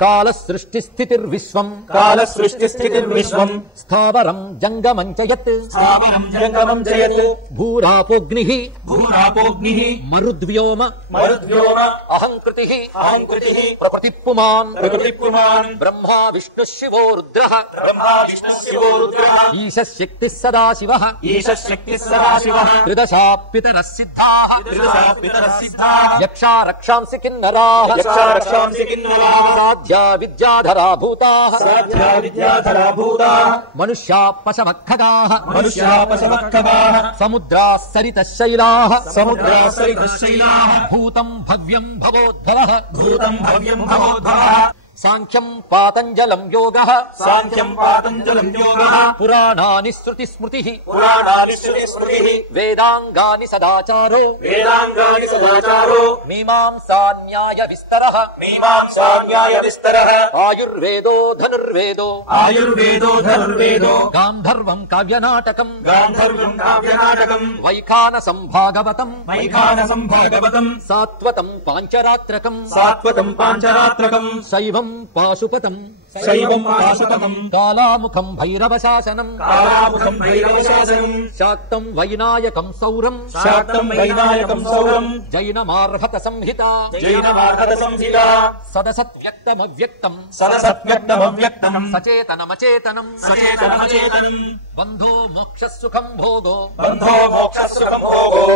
కాల సృష్టి స్థితిర్విశ్వం కాల సృష్టి స్థితిర్విశ్వం స్థావరం జంగమం చ యత్ స్థావరం జంగమం జయత్ భూరాపోగ్నిః భూరాపోగ్నిః మరుద్వ్యోమ మరుద్వ్యోమ అహంకృతిః అహంకృతిః ప్రకృతిపుమాన్ ప్రకృతిపుమాన్ బ్రహ్మా విష్ణు శివో రుద్రః బ్రహ్మా విష్ణు శివో రుద్రః ఈశశక్తిః సదాశివః ఈశశక్తిః సదాశివః త్రిదశా పితరః సిద్ధాః త్రిదశా పితరః సిద్ధాః యక్షా రక్షాంసి కిన్నరాః యక్షా రక్షాంసి కిన్నరాః సాధ్యా విద్యాధరా భూతాః సాధ్యా విద్యాధరా భూతాః మనుష్యా పశవః ఖగాః మనుష్యా పశవః ఖగాః సముద్రాः సరితః శైలాః సముద్రా సరితః శైలాః భూతం భవ్యం భవోద్భవః భూతం భవ్యం భవోద్భవః సాంఖ్యం పాతంజలం యోగః సాంఖ్యం పాతంజలం యోగః పురాణాని శృతి స్మృతిః పురాణాని శృతి స్మృతిః వేదాంగాని సదాచారో వేదాంగాని సదాచారో మీమాంసా న్యాయ విస్తరః మీమాంసా న్యాయ విస్తరః ఆయుర్వేదో ధనుర్వేదో ఆయుర్వేదో ధనుర్వేదో గాంధర్వం కావ్యనాటకం గాంధర్వం కావ్యనాటకం వైఖానసం భాగవతం వైఖానసం భాగవతం సాత్వతం పాంచరాత్రకం సాత్వతం పాంచరాత్రకం శైవం పాశుపతం శైవం పాశుపతం కాలాముఖం భైరవశాసనం కాలాముఖం భైరవశాసనం శాక్తం వైనాయకం సౌరం శాక్తం వైనాయకం సౌరం జైనమార్హత సంహిత జైనమార్హత సంహిత సదసత్వ్యక్తమవ్యక్తం సదసత్వ్యక్తమవ్యక్తం సచేతనమచేతనం సచేతనమచేతనం బంధో మోక్షసుఖం భోగో బంధో మోక్షసుఖం భోగో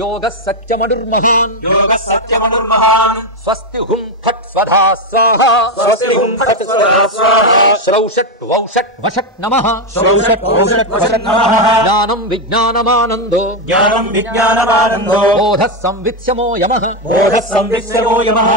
యోగ సత్యమనుర్మహాన్ యోగः సత్యమనుర్మహాన్ స్వస్తి హుం ఫట్ స్వధా స్వాహా స్వస్తి హుం ఫట్ స్వధా స్వాహా శ్రౌషట్ వౌషట్ వషట్ నమః శ్రౌషట్ వౌషట్ వషట్ నమః జ్ఞానం విజ్ఞానమానందో జ్ఞానం విజ్ఞానమానందో బోధః సంవిత్స్యమో యమః బోధः సంవిత్స్యమో యమః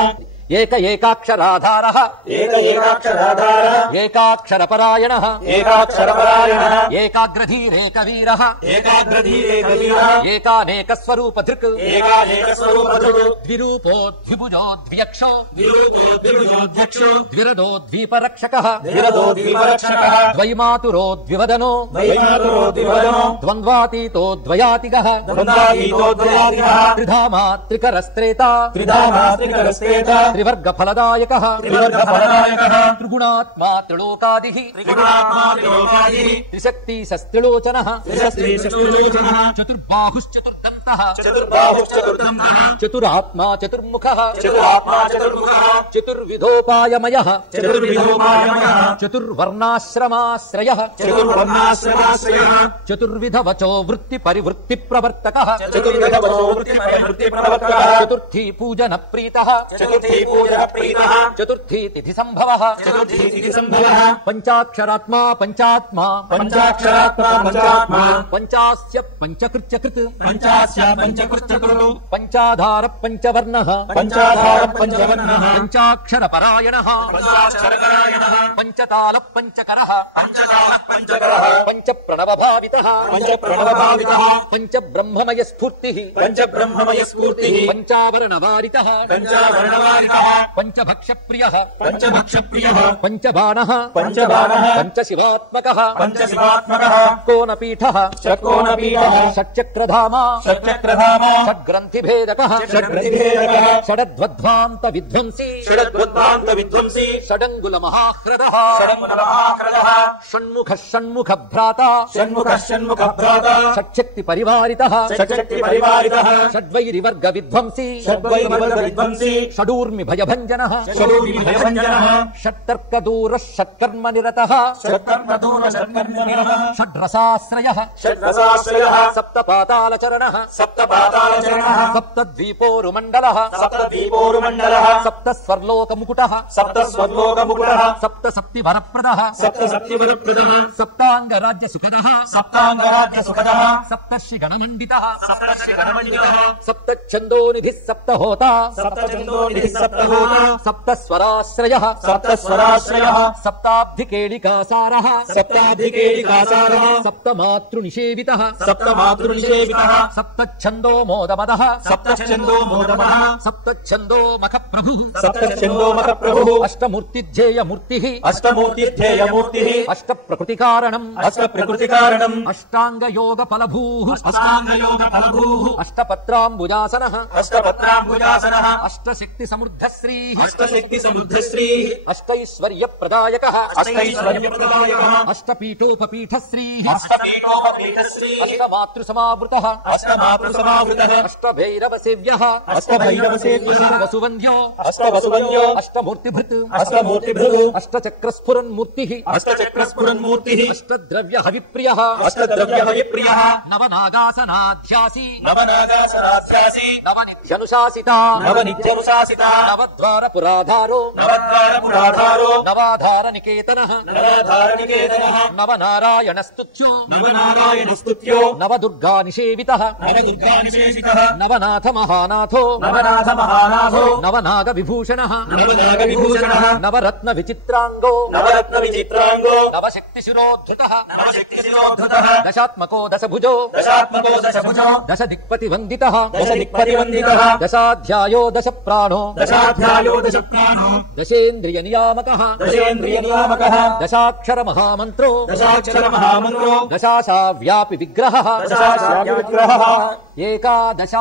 ఏక ఏకాక్షరాధారః ఏక ఏకాక్షరాధారः ఏకాక్షరపరాయణః ఏకాక్షరపరాయణः ఏకాగ్రధీరేక వీరః ఏకాగ్రధీరేక వీరः ఏకానేక స్వరూపధృక్ ఏకానేకస్వరూపధృక్ ద్విరూపో ద్విభుజో ద్వ్యక్షో ద్విరూపో ద్విభుజోధ్యక్షో ద్విరదో ద్వీపరక్షకః ద్విరదో ద్వీపరక్షకः ద్వైమాతురో ద్వివదనో ద్వైమాతురో ద్వివదనో ద్వంద్వాతీతో ద్వయాతిగః ద్వంద్వాతీతో ద్వయాతిగः త్రిధామా త్రికరస్త్రేతా త్రిధామా త్రికరస్త్రేతా త్రివర్గఫలదాయకః త్రివర్గఫలదాయకः త్రిగుణాత్మా త్రిలోకాదిః త్రిగుణాత్మా త్రిలోకాదిః త్రిశక్తి సస్త్రిలోచనః త్రిశక్తిశక్తిలోచనः చతుర్బాహుశ్చతుర్దంతః చతుర్బాహుశ్చతుర్దంతః చతురాత్మా చతుర్ముఖః చతురాత్మా చతుర్ముఖः చతుర్విధోపాయమయః చతుర్విధోపాయమయः చతుర్వర్ణాశ్రమాశ్రయః చతుర్వర్ణాశ్రమాశ్రయः చతుర్విధవచో వృత్తి పరివృత్తి ప్రవర్తకః చతుర్విధవచో వృత్తిప్రవర్తకः చతుర్థీ పూజన ప్రీతః చతుర్థీ పూజः ప్రీతः చతుర్థీ తిథి సంభవః చతుర్థీ తిథి సంభవः పంచాక్షరాత్మా పంచాత్మా పంచాక్షరాత్మా పంచాత్మా పంచాస్య పంచకృత్యకృత్ పంచాస్య పంచకృత్యకృతు పంచాధార పంచవర్ణః పంచాధార పంచవర్ణః పంచాక్షరపరాయణః పంచాక్షరపరాయణः పంచతాళ పంచకరః పంచకాలః పంచకరः పంచప్రణవభావితః పంచప్రణవభావితः పంచబ్రహ్మమయ స్ఫూర్తిః పంచబ్రహ్మమయ స్ఫూర్తిः పంచావరణవారితః పంచావరణవారితः పంచభక్షప్రియః పంచభక్షప్రియः పంచబాణః పంచబాణः పంచశివాత్మకః పంచశివాత్మకः కోనపీఠః షట్కోణపీఠः షట్చక్రధామా షట్చక్రధామా షడ్గ్రంథిభేదకః షడ్గ్రంథిభేదకः షడధ్వధ్వాంత విధ్వంసి షడద్వద్వాంత విధ్వంసి షడంగుల మహాహ్రదః షడంగుణమహాకృతः షణ్ముఖ షణ్ముఖ భ్రాత షణ్ముఖः షణ్ముఖः భ్రాతా షట్శక్తి పరివారితః షట్శక్తి పరివారితः షడ్వైరివర్గ విధ్వంసి షడ్వైరివర్గ విధ్వంసి షడూర్మి భయభంజనః షడూర్మి భయభంజనः షట్తర్కదూర షట్కర్మ నిరతః షట్కర్మదూర షట్కర్మనిరః షడ్రసాశ్రయః షడ్రసాశ్రయः సప్తపాతాళచరణః సప్తపాతాళచరణः సప్తద్వీపోరుమండలః సప్తదీపోరుమండలः సప్తస్వర్లోకముకుటః సప్తస్వర్లోకముకుటः సప్తశక్తివరప్రదః సప్తశక్తివరప్రదः సప్తాంగరాజ్యసుఖదః సప్తాంగరాజ్యసుఖదः సప్తర్షిగణమండితః సప్తర్షిగణమండితः సప్తఛందోనిధిః సప్తహోతా సప్తచందోనిధిః సప్తహోతా సప్తస్వరాశ్రయః సప్తస్వరాశ్రయः సప్తాబ్ధికేళికాసారः సప్తాధికేళికాసారः సప్తమాతృనిషేవితః సప్తమాతృనిషేవితः సప్త సప్తఛందో మోదమదః సప్తఛందో మోదమః సప్తఛందో మఖ ప్రభు సప్తఛందో మఖ ప్రభుః అష్టమూర్తిధ్యేయ మూర్తిః అష్టమూర్తిధ్యేయ మూర్తిః అష్ట ప్రకృతి కారణం అష్ట ప్రకృతి కారణం అష్టాంగ యోగ ఫలభూః అష్టాంగ యోగ ఫలభూః అష్టపత్రాంబుజాసనః అష్టపత్రాంబుజాసనః అష్టశక్తి సమృద్ధశ్రీః అష్టశక్తి సమృద్ధశ్రీః అష్టైశ్వర్య ప్రదాయకః అష్టైశ్వర్య ప్రదాయకః అష్టపీఠోపపీఠశ్రీః అష్టపీఠోపపీఠశ్రీః అష్టమాతృ సమావృతః అష్టమాతృ సమావృతః అష్టభైరవ సేవ్యః అష్టభైరవ సేవ్యః వసువంద్యో అష్టవసువంద్యో అష్టమూర్తిభృత్ అష్టమూర్తిభృః అష్టచక్రస్ఫురన్ మూర్తిః అష్టచక్రస్ఫురన్ మూర్తిః అష్టద్రవ్య హవిప్రియః అష్టద్రవ్య హవిప్రియః నవనాగాసనాధ్యాసి నవనాగాసనాధ్యాసి నవనిత్యనుశాసిత నవనిత్యనుశాసిత నవద్వార పురాధారో నవద్వార పురాధారో నవాధార నికేతనః నవధారణికేతనః నవనారాయణ స్తుత్యో నవనారాయణ స్తుత్యో నవదుర్గా నిషేవితః నవదుర్గానిశేషితః నవనాథ మహానాథో నవనాథ మహానాథో నవనాగ విభూషణః నవనాగ విభూషణః నవరత్న విచిత్రాంగో నవరత్న విచిత్రాంగో నవశక్తి శిరోద్ధృతః నవశక్తి శిరోద్ధతః దశాత్మకో దశభుజో దశాత్మకో దశభుజో దశ దిక్పతి వందితః దశ దిక్పరివందితః దశాధ్యాయో దశ ప్రాణో దశాధ్యాయో దశ ప్రాణో దశేంద్రియ నియామకః దశేంద్రియ నియామకః దశాక్షర మహామంత్రో దశాక్షర మహామంత్రో దశాశా వ్యాపి విగ్రహః దశాశాస్త్ర విగ్రహః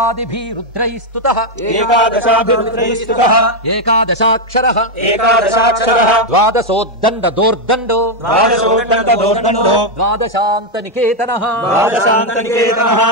ఏకాదశాదిభిరుద్రైస్తుతః ఏకాదశాభిరుద్రైస్తుతః ఏకాదశాక్షరః ఏకాదశాక్షరః ద్వాదశోద్దండ దోర్దండో ద్వాదశోద్దండ దోర్దండో ద్వాదశాంత నికేతనః ద్వాదశాంతనికేతనః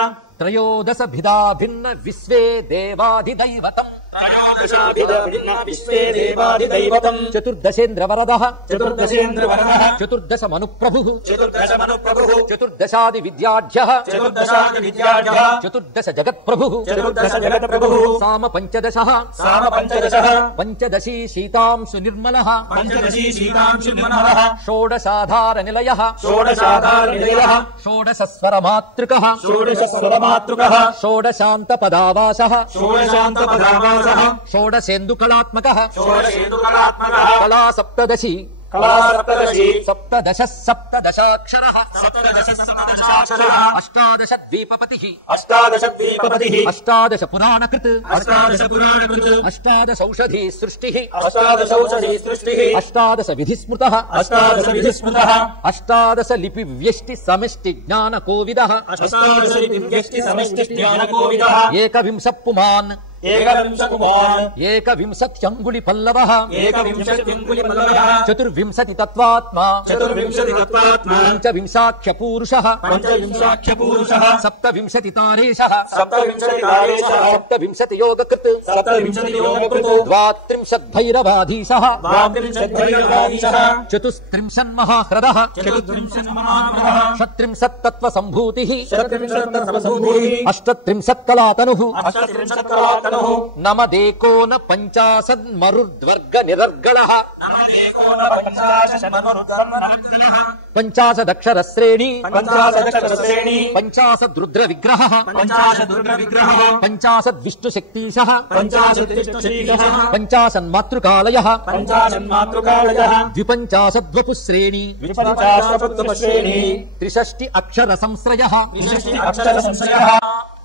త్రయోదశ భిదా భిన్న విశ్వే దేవాధిదైవతం త్రయోదశాభిన్న విశ్వే దేవాదిదైవతం చతుర్దశేంద్ర వరదః చతుర్దశేంద్ర వరదః చతుర్దశ మనుప్రభుః చతుర్దశ మనుప్రభుః చతుర్దశాది విద్యాఢ్యః చతుర్దశాది విద్యాఢ్యః చతుర్దశ జగత్ప్రభుః చతుర్దశ జగత్ప్రభుః సామ పంచదశః సామ పంచదశః పంచదశీ శీతాంశు నిర్మలః పంచదశీ శీతాంశు నిర్మలః షోడశాధార నిలయః షోడశాధార నిలయః షోడశ స్వరమాతృకః షోడశ స్వరమాతృకః షోడశాంత పదావాసః షోడశాంత పదావాసః షోడశేందు కళాత్మకః షోడశేందుకళాత్మకః కళా సప్తదశి కళా సప్తదశి సప్తదశ సప్తదశాక్షరః సప్తదశ సప్తదశాక్షరః అష్టాదశ ద్వీపపతిః అష్టాదశ ద్వీపపతిః అష్టాదశ పురాణకృత్ అష్టాదశ పురాణకృత్ అష్టాదశౌషధీ సృష్టిః అష్టాదశౌషధి సృష్టిః అష్టాదశ విధిస్మృతః అష్టాదశ విధిస్మృతః అష్టాదశ లిపి వ్యష్టి సమష్టి జ్ఞాన కోవిదః అష్టాదశ వ్యష్టి సమష్టి జ్ఞానకోవిదః ఏకవింశ పుమాన్ ఏకవింశ కుమార్ ఏకవింశత్యంగుళి పల్లవః ఏకవింశత్యంగుళి పల్లవః చతుర్వింశతి తత్వాత్మా చతుర్వింశతి తత్వాత్మా పంచవింశాఖ్య పూరుషః పంచవింశాఖ్య పురుషః సప్తవింశతి తారేషః సప్తవింశతి తారేషః సప్తవింశతి యోగకృత్ సప్తవింశతి యోగకృత్ ద్వాత్రింశత్ భైరవాధీశः ద్వాత్రింశద్భైరవాదీశः చతుస్త్రింశన్మహాహ్రదः చతుర్వింశన్మహాగ్రహः షట్త్రింశత్ తత్వ సంభూతిః షట్త్రింశత్తమసంభూతిः అష్టత్రింశత్ కళాతనుః అష్టత్రింశత్కళాతనుః నమదేకోన పంచాశద్ మరుద్వర్గ నిరర్గళః పంచాశదక్షర శ్రేణి పంచాశదక్షరశ్రేణి పంచాశద్రుద్ర విగ్రహः పంచాశదుర్గ విగ్రహः పంచాశద్ విష్ణు శక్తీశः పంచాశద్విష్ణుశక్తిः పంచాశన్మాతృకాలయः పంచాశన్మాతృకాలయः ద్విపంచాశద్వపు శ్రేణి ద్విపంచాశపుత్రశ్రేణి త్రిషష్టి అక్షర సంశ్రయः విశిష్టి అక్షర సంశయः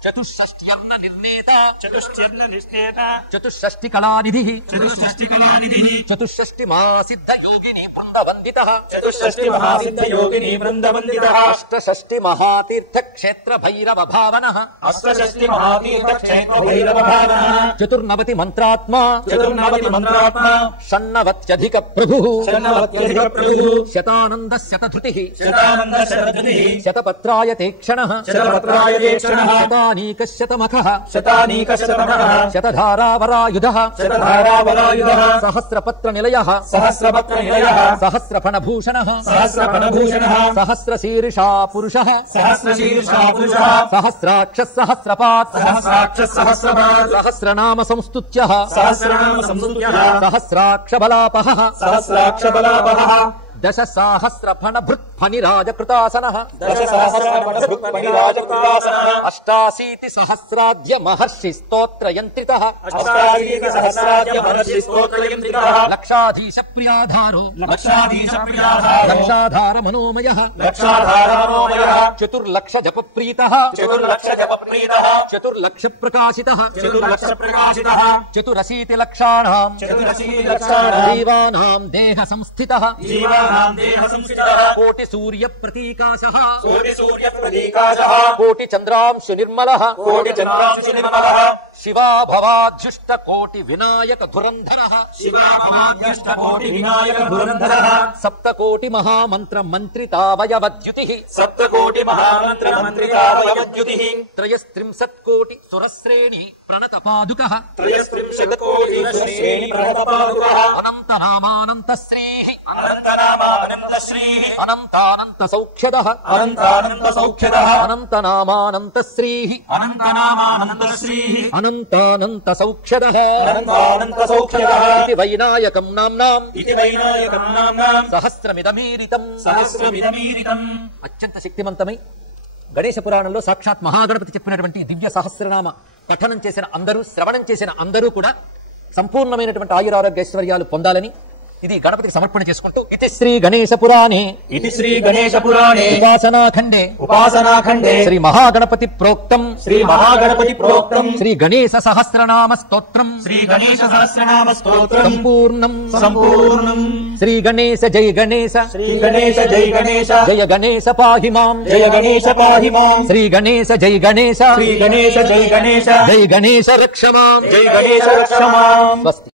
చతుషష్ట్యర్ణ నిర్ణేత చతుశ్చర్ణ నిష్ఠేత చతుషష్టి కళానిధిః చతుషష్టికళానిధిః చతుషష్టి మహాసిద్ధ యోగిని బృందవందితః చతుషష్టి మహాసిద్ధ యోగిని బృందవందితః అష్టషష్టి మహాతీర్థ క్షేత్ర భైరవ భావనః అష్టషష్టి మహాతీర్థ క్షేత్ర భైరవ భావనః చతుర్నవతి మంత్రాత్మా చతుర్నవతి మంత్రాత్మ షణ్ణవత్యధిక ప్రభుః షణ్ణవత్యధిక ప్రభుః శతానంద శతధృతిః శతానంద శతధృతిః శతపత్రాయతే క్షణః శతపత్రాయతే క్షణః శతానీక శతమఖః శతానీక శతమః శతధారావరాయుధః శతధారావరాయుధః సహస్రపత్ర నిలయః సహస్రపత్ర నిలయః సహస్రఫణభూషణః సహస్రఫణభూషణః సహస్రశీర్షా పురుషః సహస్రశీర్షా పురుషः సహస్రాక్ష సహస్రపాత్ సహస్రాక్ష సహస్రపాద్ సహస్రనామ సంస్తుత్యః సహస్రనామ సంస్తుత్యః సహస్రాక్ష బలాపహః సహస్రాక్ష బలాపహః దశ సహస్ర ఫణభృత్ ఫణిరాజకృతాసనః అష్టాశీతి సహస్రాద్య మహర్షి స్తోత్రయంత్రితః లక్షాధీశ ప్రియాధారో లక్షాధార మనోమయః చతుర్లక్ష జప ప్రీతః చతుర్లక్ష ప్రకాశితః చతురశీతి లక్షాణాం జీవానాం దేహ సంస్థితః కోటి సూర్య ప్రతీకాశః కోటి చంద్రాంశు నిర్మలః శివా భవాధ్యుష్ట కోటి వినాయక ధురంధరః సప్తకోటి మహామంత్ర మంత్రితావయవద్యుతిః త్రయస్త్రింశత్కోటి సురశ్రేణి ప్రణత పాదుకః అనంతనామానంత శ్రీః అనంతానంత సౌఖ్యదః అనంతనామానంత శ్రీః అనంతానంత సౌఖ్యదః ఇది వైనాయకం నామ్నాం సహస్రమిదమీరితం. అత్యంత శక్తివంతమై గణేశ పురాణంలో సాక్షాత్ మహాగణపతి చెప్పినటువంటి దివ్య సహస్రనామ పఠనం చేసిన అందరూ, శ్రవణం చేసిన అందరూ కూడా సంపూర్ణమైనటువంటి ఆయురారోగ్యైశ్వర్యాలు పొందాలని ఇది గణపతికి సమర్పణ చేసుకుంటూ ఇది శ్రీ గణేశ పురాణే ఉపాసనాఖండే శ్రీ మహాగణపతి ప్రోక్తం శ్రీ గణేశ సహస్రనామ స్తోత్రం సంపూర్ణం. శ్రీ గణేశ జయ గణేశ జయ గణేశ పాహి మాం శ్రీ గణేశ జయ గణేశ జయ గణేశ రక్ష మాం. స్వస్తి.